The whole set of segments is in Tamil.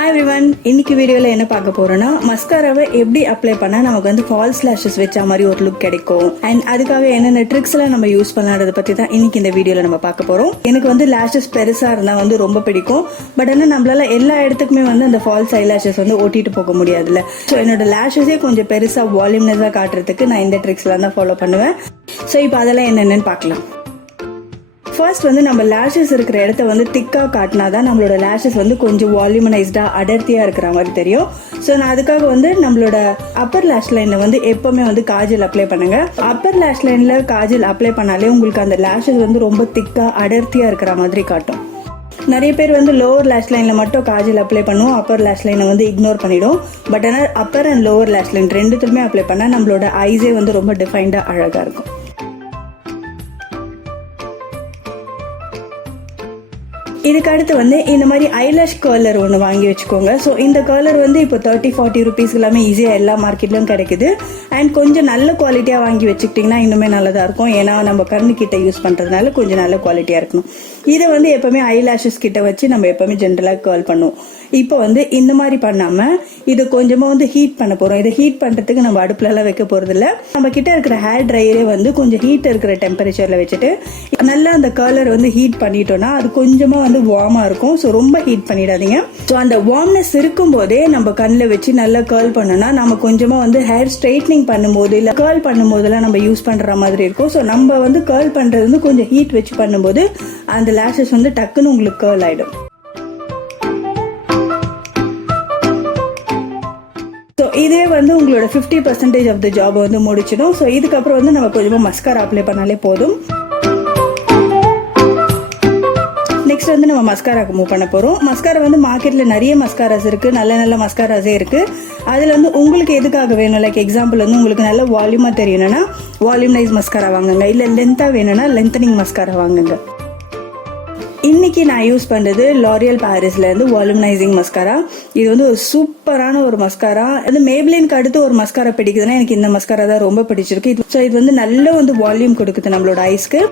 Hi everyone, இன்னைக்கு வீடியோல என்ன பார்க்க போறோம்னா மஸ்காராவை எப்படி அப்ளை பண்ணா நமக்கு வந்து ஃபால்ஸ் லாஷஸ் வெச்ச மாதிரி ஒரு லுக் கிடைக்கும் அண்ட் அதுக்காக என்னென்ன ட்ரிக்ஸ் எல்லாம் நம்ம யூஸ் பண்ணலாம்ன்றத பத்தி தான் இன்னைக்கு இந்த வீடியோல நம்ம பார்க்க போறோம். எனக்கு வந்து லாஷஸ் பெருசா இருந்தா வந்து ரொம்ப பிடிக்கும். பட் ஆனா நம்மளால எல்லா இடத்துக்குமே வந்து அந்த ஃபால்ஸ் ஐலாஷஸ் வந்து ஓட்டிட்டு போக முடியாதுல்ல. ஸோ என்னோட லாஷஸே கொஞ்சம் பெருசா வால்யூம்னஸா காட்டுறதுக்கு நான் இந்த ட்ரிக்ஸ் எல்லாம் தான் ஃபாலோ பண்ணுவேன். ஸோ இப்போ அதெல்லாம் என்னென்னு பார்க்கலாம். ஃபர்ஸ்ட் வந்து நம்ம லேஷஸ் இருக்கிற இடத்த வந்து திக்கா காட்டினாதான் நம்மளோட லேஷஸ் வந்து கொஞ்சம் வால்யூமனைஸ்டா அடர்த்தியா இருக்கிற மாதிரி தெரியும். ஸோ நான் அதுக்காக வந்து நம்மளோட அப்பர் லேஷ் லைன்ல வந்து எப்பவுமே வந்து காஜல் அப்ளை பண்ணுங்க. அப்பர் லேஷ் லைன்ல காஜல் அப்ளை பண்ணாலே உங்களுக்கு அந்த லேஷஸ் வந்து ரொம்ப திக்கா அடர்த்தியா இருக்கிற மாதிரி காட்டும். நிறைய பேர் வந்து லோவர் லேஷ் லைன்ல மட்டும் காஜல் அப்ளை பண்ணுவோம், அப்பர் லேஷ் லைனை வந்து இக்னோர் பண்ணிடும். பட் ஆனால் upper and lower lash line ரெண்டுத்துமே அப்ளை பண்ணா நம்மளோட ஐஸே வந்து ரொம்ப டிஃபைன்டா அழகா இருக்கும். இதுக்கு அடுத்து வந்து இந்த மாதிரி ஐலாஷ் கர்லர் ஒன்று வாங்கி வச்சுக்கோங்க. ஸோ இந்த கர்லர் வந்து இப்போ 30-40 ருபீஸ் எல்லாமே ஈஸியாக எல்லா மார்க்கெட்லயும் கிடைக்குது. அண்ட் கொஞ்சம் நல்ல குவாலிட்டியாக வாங்கி வச்சுக்கிட்டிங்கன்னா இன்னுமே நல்லதாக இருக்கும். ஏன்னா நம்ம கண்ணு கிட்ட யூஸ் பண்ணுறதுனால கொஞ்சம் நல்ல குவாலிட்டியாக இருக்கணும். இதை வந்து எப்பவுமே ஐலாஷஸ் கிட்ட வச்சு நம்ம எப்பவுமே ஜென்ரலாக கர்ல் பண்ணுவோம். இப்போ வந்து இந்த மாதிரி பண்ணாம இதை கொஞ்சமா வந்து ஹீட் பண்ண போறோம். இதை ஹீட் பண்றதுக்கு நம்ம அடுப்புல எல்லாம் வைக்க போறது இல்ல. நம்ம கிட்ட இருக்கிற ஹேர் ட்ரையரே வந்து கொஞ்சம் ஹீட் இருக்கிற டெம்பரேச்சர்ல வச்சுட்டு நல்லா அந்த கர்லர் வந்து ஹீட் பண்ணிட்டோம்னா அது கொஞ்சமா வந்து வார்மா இருக்கும். ஸோ ரொம்ப ஹீட் பண்ணிடாதீங்க. ஸோ அந்த வார்ம்னஸ் இருக்கும் போதே நம்ம கண்ணில் வச்சு நல்லா கர்ல் பண்ணோம்னா நம்ம கொஞ்சமா வந்து ஹேர் ஸ்ட்ரைட்னிங் பண்ணும்போது இல்ல கர்ல் பண்ணும் போதெல்லாம் நம்ம யூஸ் பண்ற மாதிரி இருக்கும். ஸோ நம்ம வந்து கர்ல் பண்றது வந்து கொஞ்சம் ஹீட் வச்சு பண்ணும்போது அந்த லேஷஸ் வந்து டக்குன்னு உங்களுக்கு கர்ல் ஆயிடும். இதே வந்து உங்களோட 50% ஆஃப் த ஜாப் வந்து முடிச்சிடும். ஸோ இதுக்கப்புறம் வந்து நம்ம கொஞ்சமா மஸ்காரா அப்ளை பண்ணாலே போதும். நெக்ஸ்ட் வந்து நம்ம மஸ்காராக்கு மூவ் பண்ண போறோம். மஸ்காரா வந்து மார்க்கெட்ல நிறைய மஸ்காராஸ் இருக்கு, நல்ல நல்ல மஸ்காராஸே இருக்கு. அதுல வந்து உங்களுக்கு எதுக்காக வேணும், லைக் எக்ஸாம்பிள் வந்து உங்களுக்கு நல்ல வால்யூமா தெரியணும்னா வால்யூம்னைஸ் மஸ்காரா வாங்குங்க, இல்ல லென்த்தா வேணும்னா லென்த்தனிங் மஸ்காரா வாங்குங்க. இன்னைக்கு நான் யூஸ் பண்றது LOreal பாரிஸ்ல இருந்து வால்யூமனைசிங் மஸ்காரா. இது வந்து ஒரு சூப்பரான ஒரு மஸ்காரா. அது மேப்லினுக்கு அடுத்து ஒரு மஸ்காரா பிடிக்குதுன்னா எனக்கு இந்த மஸ்காரா தான் ரொம்ப பிடிச்சிருக்கு. இது வந்து நல்ல வந்து வால்யூம் கொடுக்குது நம்மளோட ஐஸ்க்கு.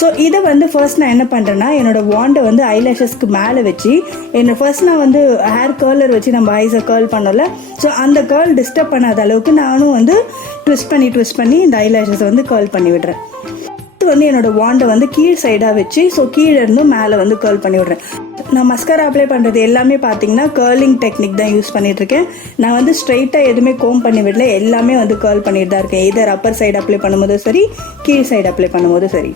ஸோ இதை வந்து ஃபர்ஸ்ட் நான் என்ன பண்றேன்னா என்னோட வாண்டை வந்து ஐலாஷஸ்க்கு மேலே வச்சு ஃபர்ஸ்ட் நான் வந்து ஹேர் கர்லர் வச்சு நம்ம ஐஸை கர்ல் பண்ணல. ஸோ அந்த கர்ல் டிஸ்டர்ப் பண்ணாத அளவுக்கு நானும் வந்து ட்விஸ்ட் பண்ணி இந்த ஐலாஷஸை வந்து கர்ல் பண்ணி விடுறேன். வந்து என்னோட வாண்டை வந்து கீழ் சைடா வச்சு ஸோ கீழே இருந்து மேலே வந்து கர்ல் பண்ணி விடுறேன். நான் மஸ்காரா அப்ளை பண்றது எல்லாமே பாத்தீங்கன்னா கர்லிங் டெக்னிக் தான் யூஸ் பண்ணிட்டு இருக்கேன். நான் வந்து ஸ்ட்ரைட்டா எதுவுமே கோம் பண்ணி விடல, எல்லாமே வந்து கர்ல் பண்ணிட்டு தான் இருக்கேன். இதர் அப்பர் சைடு அப்ளை பண்ணும்போது சரி, கீழ் சைடு அப்ளை பண்ணும்போது சரி.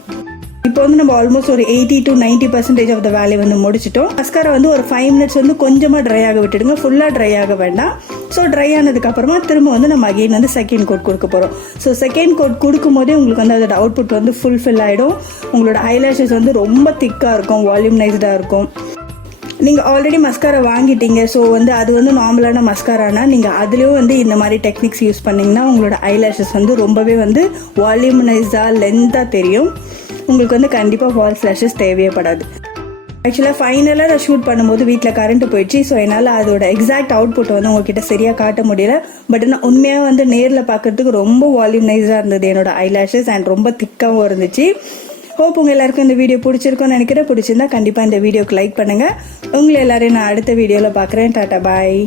இப்போ வந்து நம்ம ஆல்மோஸ்ட் ஒரு 80-90% ஆஃப் த வேலையை வந்து முடிச்சிட்டோம். மஸ்காரா வந்து ஒரு 5 மினிட்ஸ் வந்து கொஞ்சமா ட்ரை ஆக விட்டுடுங்க, ஃபுல்லா ட்ரை ஆக வேண்டாம். ஸோ ட்ரை ஆனதுக்கு அப்புறமா திரும்ப வந்து நம்ம அகைன் வந்து செகண்ட் கோட் கொடுக்க போறோம். ஸோ செகண்ட் கோட் கொடுக்கும் போதே உங்களுக்கு வந்து அதோட அவுட்புட் வந்து ஃபுல்ஃபில் ஆயிடும். உங்களோட ஐலாஷஸ் வந்து ரொம்ப திக்கா இருக்கும், வால்யூம்னைஸ்டா இருக்கும். நீங்க ஆல்ரெடி மஸ்காரா வாங்கிட்டீங்க, ஸோ வந்து அது வந்து நார்மலான மஸ்காரானா நீங்க அதுலயும் வந்து இந்த மாதிரி டெக்னிக்ஸ் யூஸ் பண்ணீங்கன்னா உங்களோட ஐலாஷஸ் வந்து ரொம்பவே வந்து வால்யூமனைஸ்டா லென்த்தா தெரியும். உங்களுக்கு வந்து கண்டிப்பா ஃபால்ஸ் லேஷஸ் தேவையப்படாது. ஆக்சுவலா ஃபைனலா நான் ஷூட் பண்ணும்போது வீட்டில் கரண்ட் போயிடுச்சு. ஸோ என்னால் அதோட எக்ஸாக்ட் அவுட்புட் வந்து உங்ககிட்ட சரியா காட்ட முடியல. பட் நான் உண்மையாக வந்து நேரில் பார்க்கறதுக்கு ரொம்ப வால்யூம்னைஸாக இருந்தது என்னோட ஐலாஷஸ் அண்ட் ரொம்ப திக்காகவும் இருந்துச்சு. ஹோப் உங்க எல்லாருக்கும் இந்த வீடியோ பிடிச்சிருக்கும்னு நினைக்கிறேன். பிடிச்சிருந்தா கண்டிப்பா இந்த வீடியோக்கு லைக் பண்ணுங்க. உங்களை எல்லாரையும் நான் அடுத்த வீடியோல பாக்குறேன். டாடா பாய்.